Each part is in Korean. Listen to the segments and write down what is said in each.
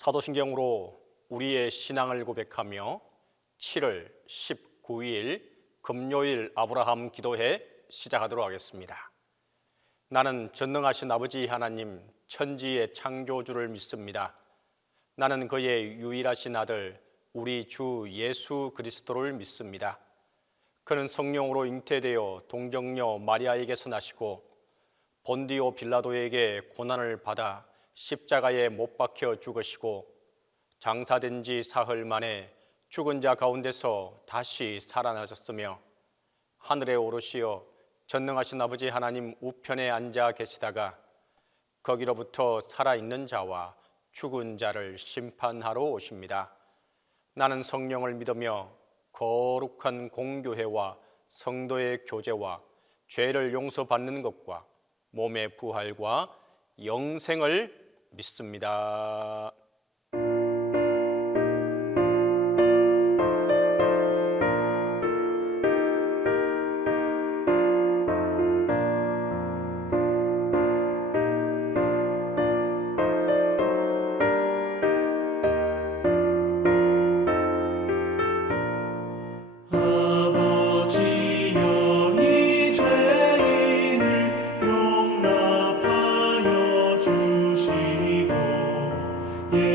사도신경으로 우리의 신앙을 고백하며 7월 19일 금요일 아브라함 기도회 시작하도록 하겠습니다. 나는 전능하신 아버지 하나님 천지의 창조주를 믿습니다. 나는 그의 유일하신 아들 우리 주 예수 그리스도를 믿습니다. 그는 성령으로 잉태되어 동정녀 마리아에게서 나시고 본디오 빌라도에게 고난을 받아 십자가에 못 박혀 죽으시고 장사된 지 사흘 만에 죽은 자 가운데서 다시 살아나셨으며 하늘에 오르시어 전능하신 아버지 하나님 우편에 앉아 계시다가 거기로부터 살아있는 자와 죽은 자를 심판하러 오십니다. 나는 성령을 믿으며 거룩한 공교회와 성도의 교제와 죄를 용서받는 것과 몸의 부활과 영생을 믿습니다. 예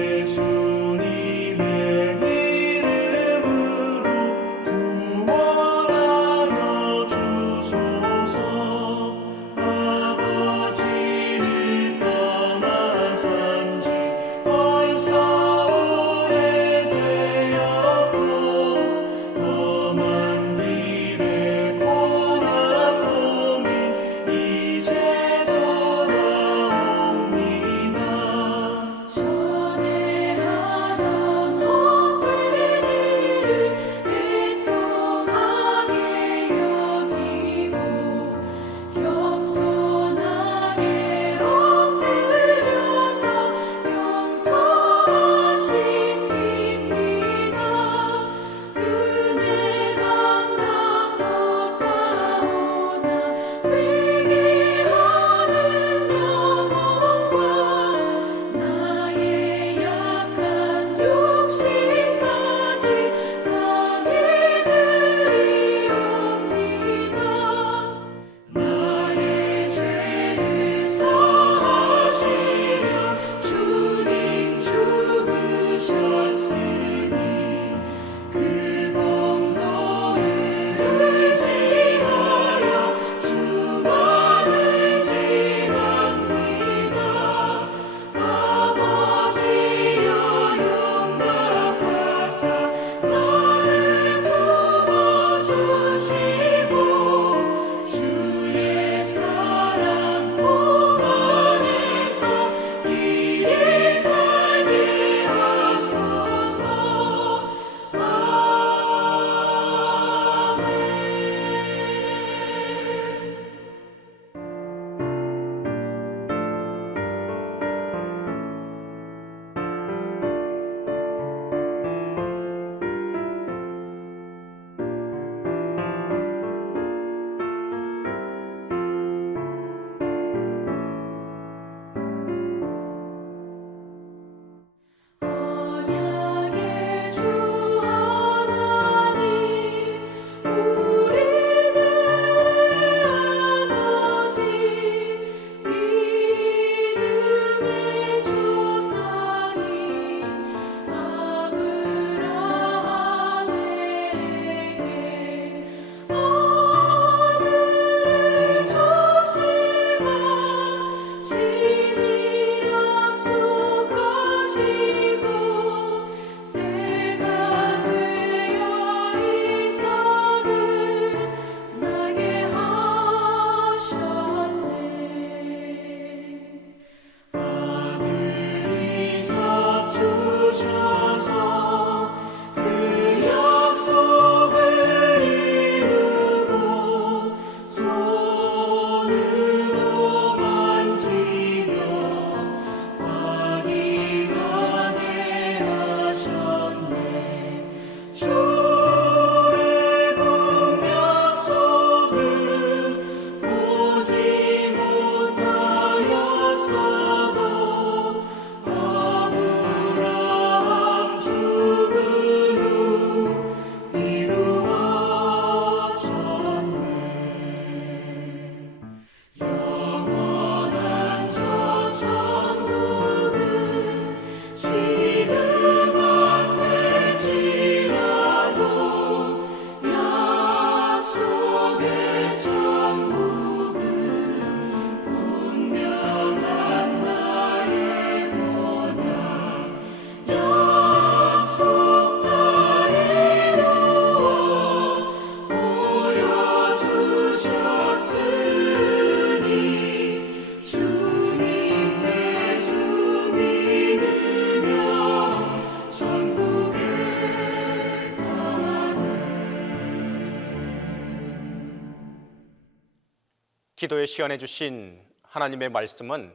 기도의 시간에 주신 하나님의 말씀은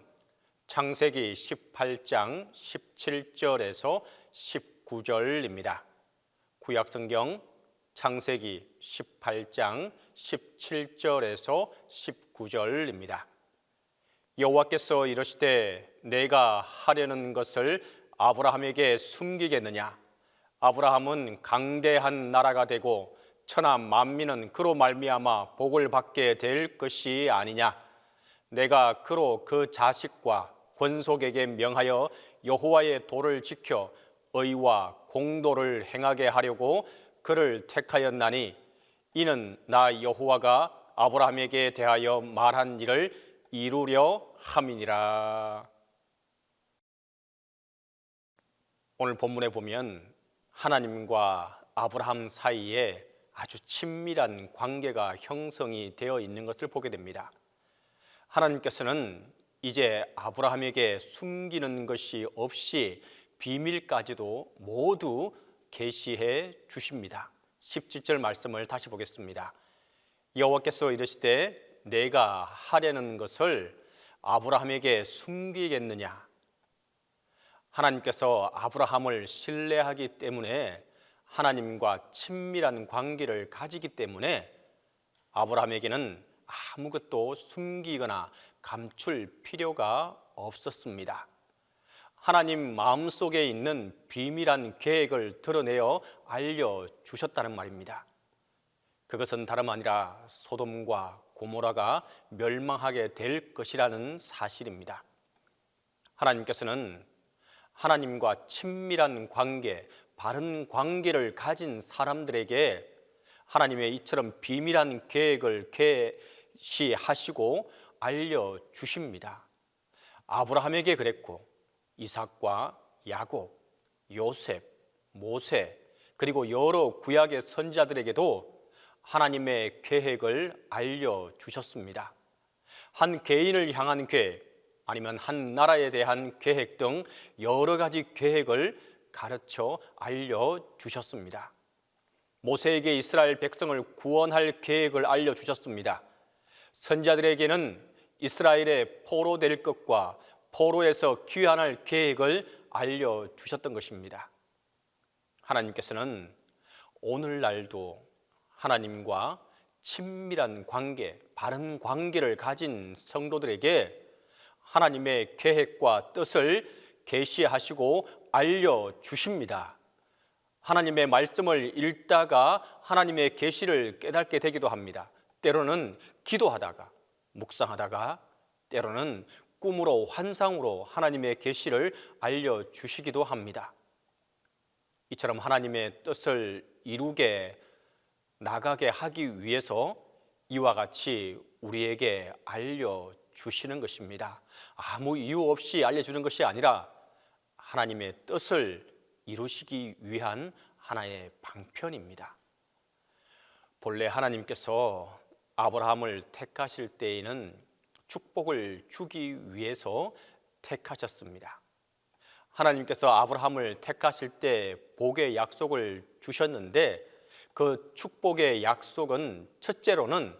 창세기 18장 17절에서 19절입니다. 구약성경 창세기 18장 17절에서 19절입니다. 여호와께서 이르시되 내가 하려는 것을 아브라함에게 숨기겠느냐? 아브라함은 강대한 나라가 되고 천하 만민은 그로 말미암아 복을 받게 될 것이 아니냐? 내가 그로 그 자식과 권속에게 명하여 여호와의 도를 지켜 의와 공도를 행하게 하려고 그를 택하였나니 이는 나 여호와가 아브라함에게 대하여 말한 일을 이루려 함이니라. 오늘 본문에 보면 하나님과 아브라함 사이에 아주 친밀한 관계가 형성이 되어 있는 것을 보게 됩니다. 하나님께서는 이제 아브라함에게 숨기는 것이 없이 비밀까지도 모두 계시해 주십니다. 17절 말씀을 다시 보겠습니다. 여호와께서 이르시되 내가 하려는 것을 아브라함에게 숨기겠느냐? 하나님께서 아브라함을 신뢰하기 때문에 하나님과 친밀한 관계를 가지기 때문에 아브라함에게는 아무것도 숨기거나 감출 필요가 없었습니다. 하나님 마음속에 있는 비밀한 계획을 드러내어 알려주셨다는 말입니다. 그것은 다름 아니라 소돔과 고모라가 멸망하게 될 것이라는 사실입니다. 하나님께서는 하나님과 친밀한 관계, 바른 관계를 가진 사람들에게 하나님의 이처럼 비밀한 계획을 계시하시고 알려주십니다. 아브라함에게 그랬고 이삭과 야곱, 요셉, 모세 그리고 여러 구약의 선지자들에게도 하나님의 계획을 알려주셨습니다. 한 개인을 향한 계획 아니면 한 나라에 대한 계획 등 여러 가지 계획을 가르쳐 알려주셨습니다. 모세에게 이스라엘 백성을 구원할 계획을 알려주셨습니다. 선지자들에게는 이스라엘의 포로 될 것과 포로에서 귀환할 계획을 알려주셨던 것입니다. 하나님께서는 오늘날도 하나님과 친밀한 관계, 바른 관계를 가진 성도들에게 하나님의 계획과 뜻을 계시하시고 알려주십니다. 하나님의 말씀을 읽다가 하나님의 계시를 깨닫게 되기도 합니다. 때로는 기도하다가, 묵상하다가, 때로는 꿈으로 환상으로 하나님의 계시를 알려주시기도 합니다. 이처럼 하나님의 뜻을 이루게 나가게 하기 위해서 이와 같이 우리에게 알려주시는 것입니다. 아무 이유 없이 알려주는 것이 아니라 하나님의 뜻을 이루시기 위한 하나의 방편입니다. 본래 하나님께서 아브라함을 택하실 때에는 축복을 주기 위해서 택하셨습니다. 하나님께서 아브라함을 택하실 때 복의 약속을 주셨는데 그 축복의 약속은 첫째로는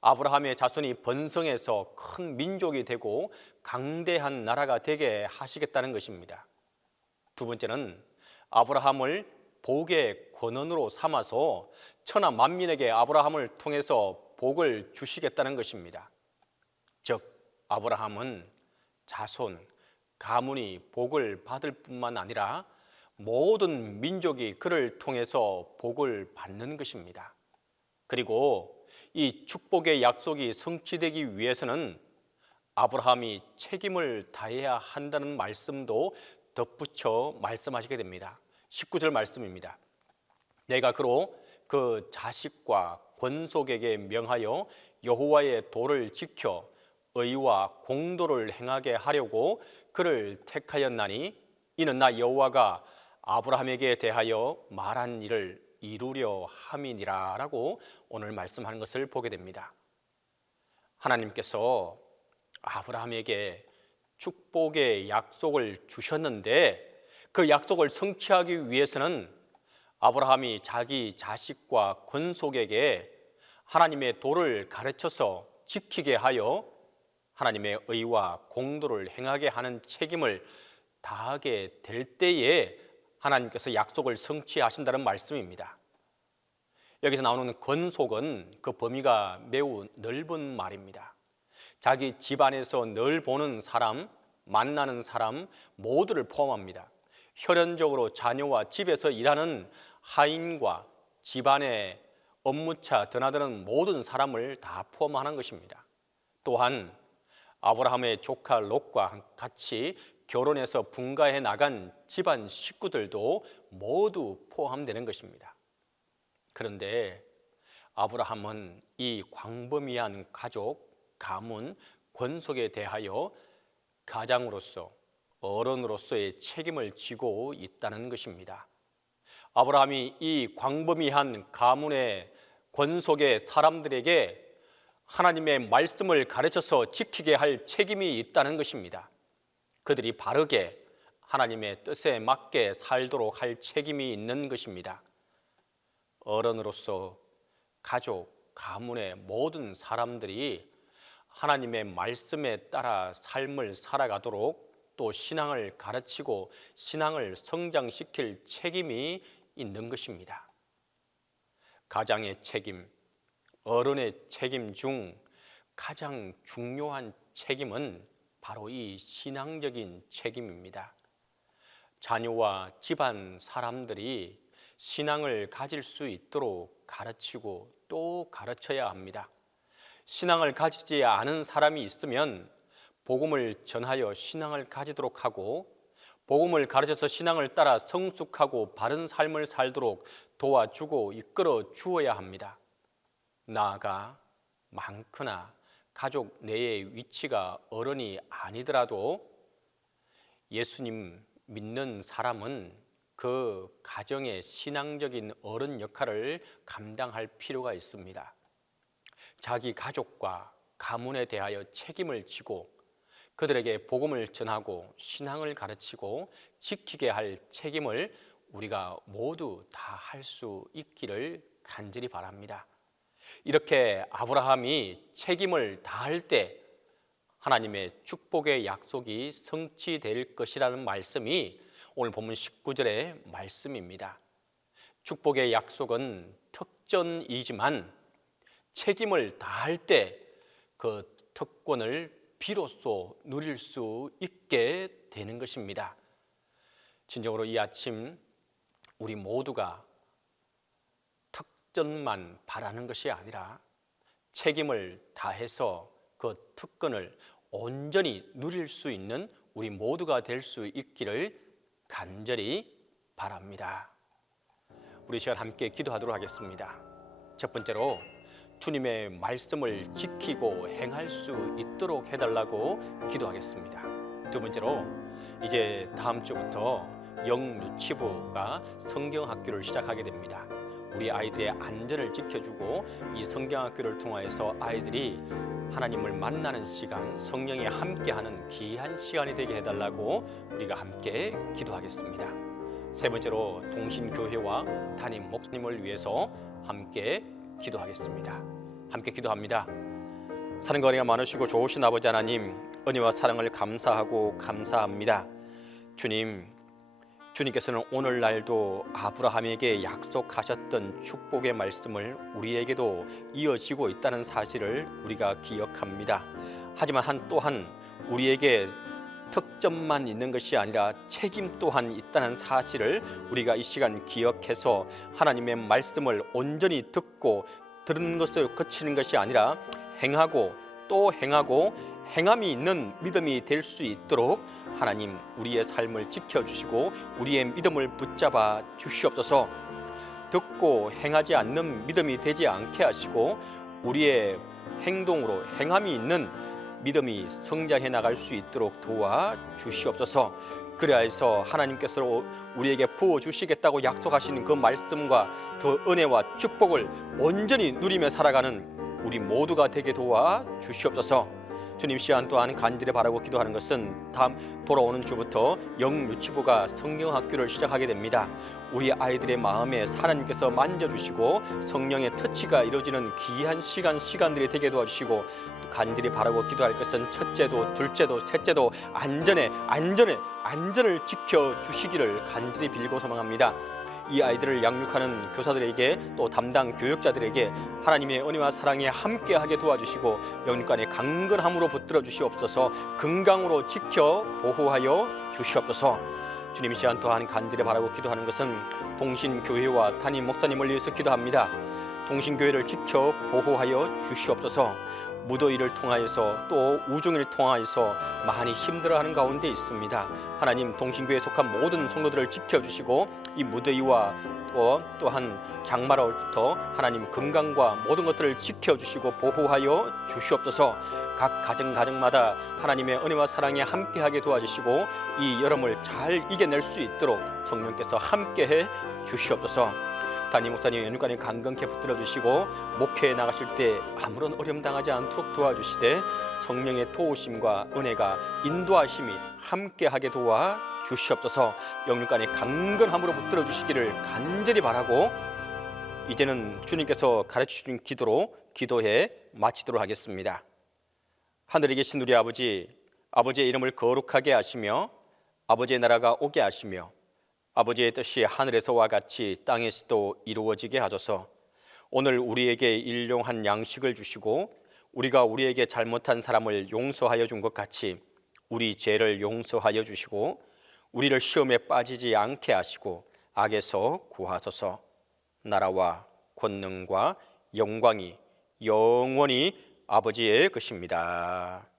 아브라함의 자손이 번성해서 큰 민족이 되고 강대한 나라가 되게 하시겠다는 것입니다. 두 번째는 아브라함을 복의 권원으로 삼아서 천하 만민에게 아브라함을 통해서 복을 주시겠다는 것입니다. 즉 아브라함은 자손, 가문이 복을 받을 뿐만 아니라 모든 민족이 그를 통해서 복을 받는 것입니다. 그리고 이 축복의 약속이 성취되기 위해서는 아브라함이 책임을 다해야 한다는 말씀도 덧붙여 말씀하시게 됩니다. 19절 말씀입니다. 내가 그로 그 자식과 권속에게 명하여 여호와의 도를 지켜 의와 공도를 행하게 하려고 그를 택하였나니 이는 나 여호와가 아브라함에게 대하여 말한 일을 이루려 함이니라 라고 오늘 말씀하는 것을 보게 됩니다. 하나님께서 아브라함에게 축복의 약속을 주셨는데 그 약속을 성취하기 위해서는 아브라함이 자기 자식과 권속에게 하나님의 도를 가르쳐서 지키게 하여 하나님의 의와 공도를 행하게 하는 책임을 다하게 될 때에 하나님께서 약속을 성취하신다는 말씀입니다. 여기서 나오는 권속은 그 범위가 매우 넓은 말입니다. 자기 집안에서 늘 보는 사람, 만나는 사람 모두를 포함합니다. 혈연적으로 자녀와 집에서 일하는 하인과 집안의 업무차 드나드는 모든 사람을 다 포함하는 것입니다. 또한 아브라함의 조카 롯과 같이 결혼해서 분가해 나간 집안 식구들도 모두 포함되는 것입니다. 그런데 아브라함은 이 광범위한 가족, 가문, 권속에 대하여 가장으로서, 어른으로서의 책임을 지고 있다는 것입니다. 아브라함이 이 광범위한 가문의 권속의 사람들에게 하나님의 말씀을 가르쳐서 지키게 할 책임이 있다는 것입니다. 그들이 바르게 하나님의 뜻에 맞게 살도록 할 책임이 있는 것입니다. 어른으로서 가족, 가문의 모든 사람들이 하나님의 말씀에 따라 삶을 살아가도록 또 신앙을 가르치고 신앙을 성장시킬 책임이 있는 것입니다. 가장의 책임, 어른의 책임 중 가장 중요한 책임은 바로 이 신앙적인 책임입니다. 자녀와 집안 사람들이 신앙을 가질 수 있도록 가르치고 또 가르쳐야 합니다. 신앙을 가지지 않은 사람이 있으면 복음을 전하여 신앙을 가지도록 하고 복음을 가르쳐서 신앙을 따라 성숙하고 바른 삶을 살도록 도와주고 이끌어 주어야 합니다. 나아가 많거나 가족 내의 위치가 어른이 아니더라도 예수님 믿는 사람은 그 가정의 신앙적인 어른 역할을 감당할 필요가 있습니다. 자기 가족과 가문에 대하여 책임을 지고 그들에게 복음을 전하고 신앙을 가르치고 지키게 할 책임을 우리가 모두 다 할 수 있기를 간절히 바랍니다. 이렇게 아브라함이 책임을 다할 때 하나님의 축복의 약속이 성취될 것이라는 말씀이 오늘 본문 19절의 말씀입니다. 축복의 약속은 특전이지만 책임을 다할 때 그 특권을 비로소 누릴 수 있게 되는 것입니다. 진정으로 이 아침 우리 모두가 특전만 바라는 것이 아니라 책임을 다해서 그 특권을 온전히 누릴 수 있는 우리 모두가 될 수 있기를 간절히 바랍니다. 우리 시간 함께 기도하도록 하겠습니다. 첫 번째로 주님의 말씀을 지키고 행할 수 있도록 해달라고 기도하겠습니다. 두 번째로 이제 다음 주부터 영유치부가 성경학교를 시작하게 됩니다. 우리 아이들의 안전을 지켜주고 이 성경학교를 통하여서 아이들이 하나님을 만나는 시간, 성령에 함께하는 귀한 시간이 되게 해달라고 우리가 함께 기도하겠습니다. 세 번째로 동신교회와 담임 목사님을 위해서 함께 기도하겠습니다. 함께 기도합니다. 사랑과 은혜가 많으시고 좋으신 아버지 하나님, 은혜와 사랑을 감사하고 감사합니다. 주님께서는 오늘날도 아브라함에게 약속하셨던 축복의 말씀을 우리에게도 이어지고 있다는 사실을 우리가 기억합니다. 하지만 또한 우리에게 특점만 있는 것이 아니라 책임 또한 있다는 사실을 우리가 이 시간 기억해서 하나님의 말씀을 온전히 듣고 들은 것을 그치는 것이 아니라 행하고 또 행하고 행함이 있는 믿음이 될 수 있도록 하나님 우리의 삶을 지켜주시고 우리의 믿음을 붙잡아 주시옵소서. 듣고 행하지 않는 믿음이 되지 않게 하시고 우리의 행동으로 행함이 있는 믿음이 성장해 나갈 수 있도록 도와주시옵소서. 그래서 하나님께서 우리에게 부어주시겠다고 약속하신 그 말씀과 그 은혜와 축복을 온전히 누리며 살아가는 우리 모두가 되게 도와주시옵소서. 주님, 시간 또한 간절히 바라고 기도하는 것은 다음 돌아오는 주부터 영유치부가 성경학교를 시작하게 됩니다. 우리 아이들의 마음에 하나님께서 만져주시고 성령의 터치가 이루어지는 귀한 시간들이 되게 도와주시고 간절히 바라고 기도할 것은 첫째도 둘째도 셋째도 안전을 지켜주시기를 간절히 빌고 소망합니다. 이 아이들을 양육하는 교사들에게 또 담당 교육자들에게 하나님의 은혜와 사랑에 함께하게 도와주시고 영육간의 강건함으로 붙들어 주시옵소서. 건강으로 지켜 보호하여 주시옵소서. 주님, 이 시간 또한 간절히 바라고 기도하는 것은 동신교회와 담임 목사님을 위해서 기도합니다. 동신교회를 지켜 보호하여 주시옵소서. 무더위를 통하여서 또 우중을 통하여서 많이 힘들어하는 가운데 있습니다. 하나님, 동신교회에 속한 모든 성도들을 지켜주시고 이 무더위와 또한 장마로부터 하나님 건강과 모든 것들을 지켜주시고 보호하여 주시옵소서. 각 가정마다 하나님의 은혜와 사랑에 함께하게 도와주시고 이 여름을 잘 이겨낼 수 있도록 성령께서 함께해 주시옵소서. 담임 목사님 연육간에 강건케 붙들어 주시고 목회에 나가실 때 아무런 어려움 당하지 않도록 도와주시되 성령의 도우심과 은혜가 인도하심이 함께하게 도와 주시옵소서. 영육간에 강건함으로 붙들어 주시기를 간절히 바라고 이제는 주님께서 가르치신 기도로 기도해 마치도록 하겠습니다. 하늘에 계신 우리 아버지, 아버지의 이름을 거룩하게 하시며 아버지의 나라가 오게 하시며 아버지의 뜻이 하늘에서와 같이 땅에서도 이루어지게 하소서. 오늘 우리에게 일용할 양식을 주시고 우리가 우리에게 잘못한 사람을 용서하여 준 것 같이 우리 죄를 용서하여 주시고 우리를 시험에 빠지지 않게 하시고 악에서 구하소서. 나라와 권능과 영광이 영원히 아버지의 것입니다.